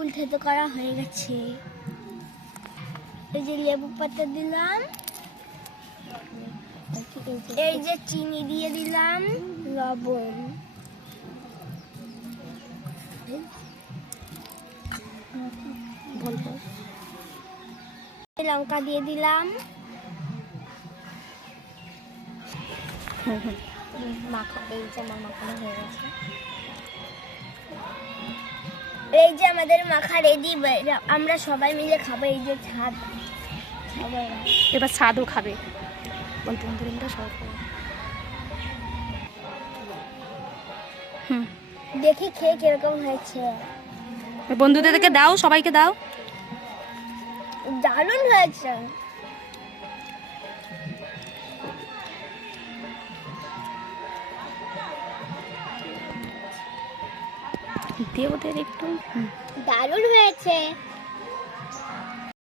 ফুল থেতো করা হয়ে গেছে। এই যে লেবু পাতা দিলাম। এই যে চিনি দিয়ে দিলাম, লবণ। লঙ্কা দিয়ে দিলাম। হুম হুম মাখা, এই যে আমার মাখানো হয়ে গেছে। এই যে আমাদের মাখা রেডি আমরা সবাই মিলে খাব এই যে ছাদ। এবার ছাদও খাবে। বল বন্ধুরা সব হুম। দেখি খেয়ে কীরকম হয়েছে। বন্ধুদেরকে দাও সবাইকে দাও। দারুণ হয়েছে। দে ওদের একটু দারুণ হয়েছে।